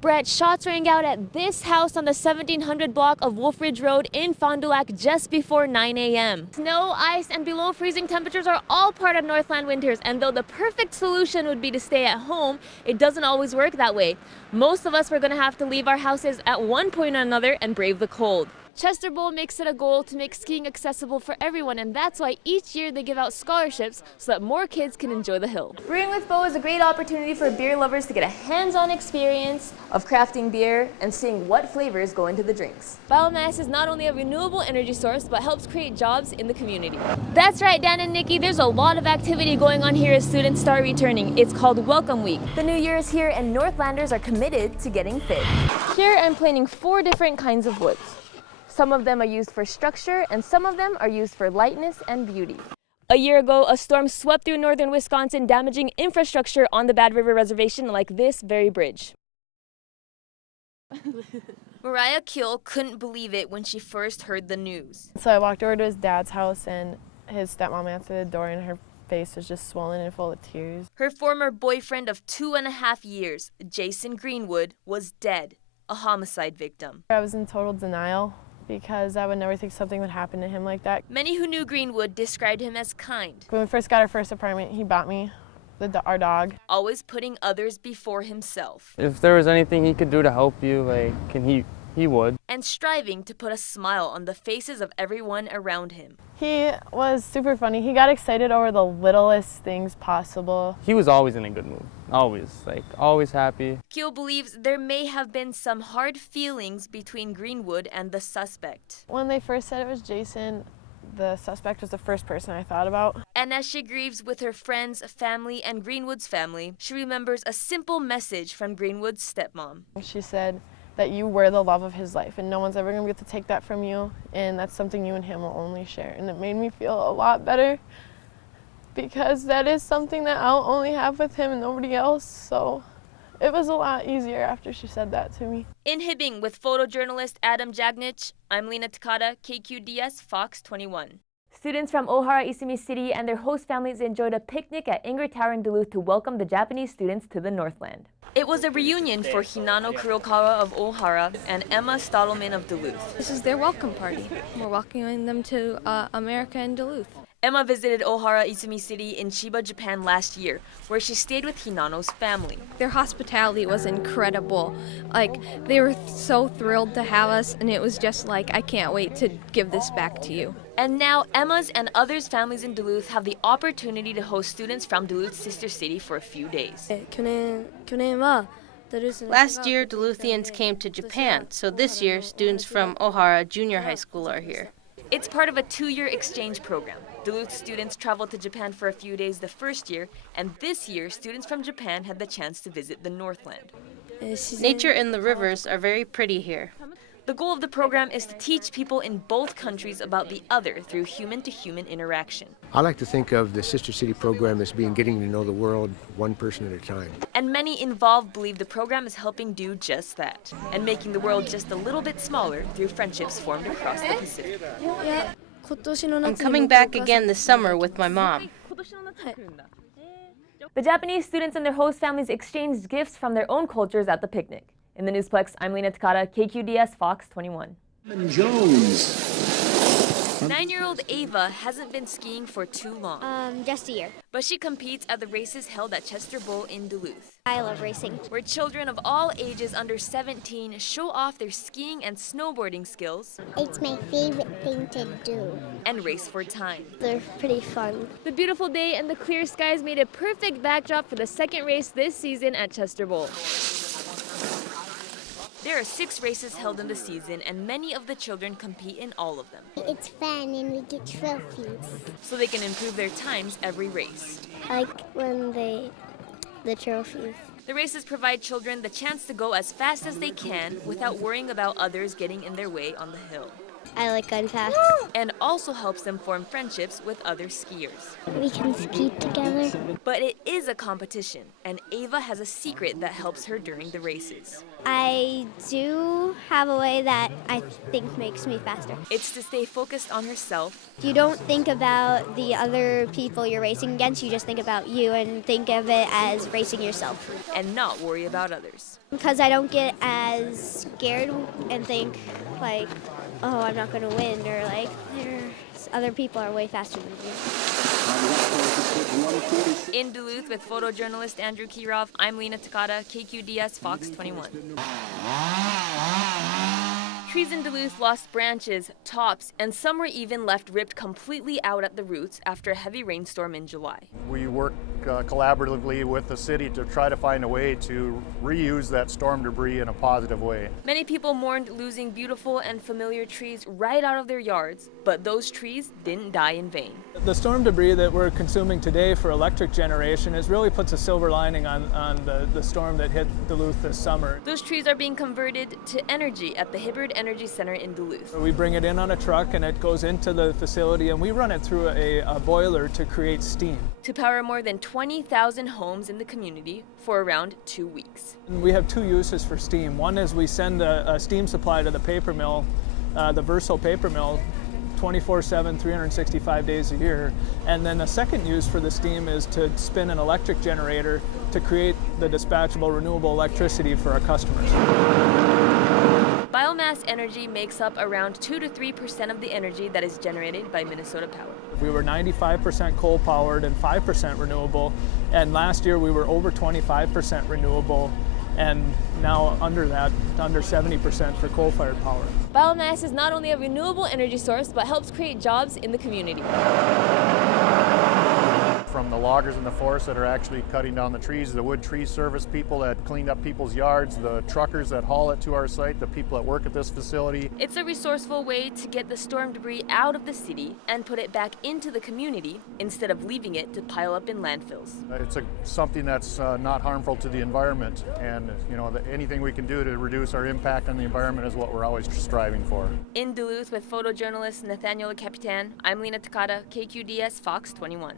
Brett, shots rang out at this house on the 1700 block of Wolf Ridge Road in Fond du Lac just before 9 a.m. Snow, ice, and below freezing temperatures are all part of Northland winters, and though the perfect solution would be to stay at home, it doesn't always work that way. Most of us were going to have to leave our houses at one point or another and brave the cold. Chester Bowl makes it a goal to make skiing accessible for everyone, and that's why each year they give out scholarships so that more kids can enjoy the hill. Brewing with Bo is a great opportunity for beer lovers to get a hands-on experience of crafting beer and seeing what flavors go into the drinks. Biomass is not only a renewable energy source, but helps create jobs in the community. That's right, Dan and Nikki, there's a lot of activity going on here as students start returning. It's called Welcome Week. The new year is here and Northlanders are committed to getting fit. Here I'm planning 4 different kinds of woods. Some of them are used for structure, and some of them are used for lightness and beauty. A year ago, a storm swept through northern Wisconsin, damaging infrastructure on the Bad River Reservation like this very bridge. Mariah Kiel couldn't believe it when she first heard the news. So I walked over to his dad's house, and his stepmom answered the door, and her face was just swollen and full of tears. Her former boyfriend of 2.5 years, Jason Greenwood, was dead, a homicide victim. I was in total denial, because I would never think something would happen to him like that. Many who knew Greenwood described him as kind. When we first got our first apartment, he bought me our dog. Always putting others before himself. If there was anything he could do to help you, he would. And striving to put a smile on the faces of everyone around him. He was super funny. He got excited over the littlest things possible. He was always in a good mood. Always happy. Kiel believes there may have been some hard feelings between Greenwood and the suspect. When they first said it was Jason, the suspect was the first person I thought about. And as she grieves with her friends, family, and Greenwood's family, she remembers a simple message from Greenwood's stepmom. She said that you were the love of his life, and no one's ever going to be able to take that from you, and that's something you and him will only share. And it made me feel a lot better, because that is something that I'll only have with him and nobody else, so it was a lot easier after she said that to me. In Hibbing with photojournalist Adam Jagnich, I'm Lena Takada, KQDS FOX 21. Students from Ohara, Isumi City and their host families enjoyed a picnic at Ingrid Tower in Duluth to welcome the Japanese students to the Northland. It was a reunion for Hinano Kurokawa of Ohara and Emma Stadelman of Duluth. This is their welcome party. We're welcoming them to America and Duluth. Emma visited Ohara, Isumi City in Chiba, Japan last year, where she stayed with Hinano's family. Their hospitality was incredible. They were so thrilled to have us, and it was just I can't wait to give this back to you. And now Emma's and others' families in Duluth have the opportunity to host students from Duluth's sister city for a few days. Last year, Duluthians came to Japan, so this year, students from Ohara Junior High School are here. It's part of a 2-year exchange program. Duluth students traveled to Japan for a few days the first year, and this year, students from Japan had the chance to visit the Northland. Nature and the rivers are very pretty here. The goal of the program is to teach people in both countries about the other through human-to-human interaction. I like to think of the Sister City program as being getting to know the world one person at a time. And many involved believe the program is helping do just that, and making the world just a little bit smaller through friendships formed across the Pacific. I'm coming back again this summer with my mom. The Japanese students and their host families exchanged gifts from their own cultures at the picnic. In the Newsplex, I'm Lena Takada, KQDS FOX 21. 9-year-old Ava hasn't been skiing for too long. Just a year. But she competes at the races held at Chester Bowl in Duluth. I love racing. Where children of all ages under 17 show off their skiing and snowboarding skills. It's my favorite thing to do. And race for time. They're pretty fun. The beautiful day and the clear skies made a perfect backdrop for the second race this season at Chester Bowl. There are 6 races held in the season, and many of the children compete in all of them. It's fun and we get trophies. So they can improve their times every race. Like when the trophies. The races provide children the chance to go as fast as they can without worrying about others getting in their way on the hill. I like gun paths. and also helps them form friendships with other skiers. We can ski together. But it is a competition, and Ava has a secret that helps her during the races. I do have a way that I think makes me faster. It's to stay focused on herself. You don't think about the other people you're racing against, you just think about you and think of it as racing yourself. And not worry about others. Because I don't get as scared and think like, oh, I'm not going to win, or like, there's other people are way faster than me. In Duluth with photojournalist Andrew Kirov, I'm Lena Takada, KQDS FOX 21. Trees in Duluth lost branches, tops, and some were even left ripped completely out at the roots after a heavy rainstorm in July. We work collaboratively with the city to try to find a way to reuse that storm debris in a positive way. Many people mourned losing beautiful and familiar trees right out of their yards, but those trees didn't die in vain. The storm debris that we're consuming today for electric generation really puts a silver lining on the storm that hit Duluth this summer. Those trees are being converted to energy at the Hibbard Energy Center in Duluth. We bring it in on a truck and it goes into the facility, and we run it through a boiler to create steam. To power more than 20,000 homes in the community for around 2 weeks. And we have two uses for steam. One is we send a steam supply to the paper mill, the Verso paper mill, 24/7, 365 days a year. And then a second use for the steam is to spin an electric generator to create the dispatchable renewable electricity for our customers. Biomass energy makes up around 2 to 3% of the energy that is generated by Minnesota Power. We were 95% coal powered and 5% renewable, and last year we were over 25% renewable, and now under 70% for coal-fired power. Biomass is not only a renewable energy source, but helps create jobs in the community. From the loggers in the forest that are actually cutting down the trees, the wood tree service people that cleaned up people's yards, the truckers that haul it to our site, the people that work at this facility. It's a resourceful way to get the storm debris out of the city and put it back into the community instead of leaving it to pile up in landfills. It's something that's not harmful to the environment, and anything we can do to reduce our impact on the environment is what we're always striving for. In Duluth with photojournalist Nathaniel Capitan, I'm Lena Takada, KQDS FOX 21.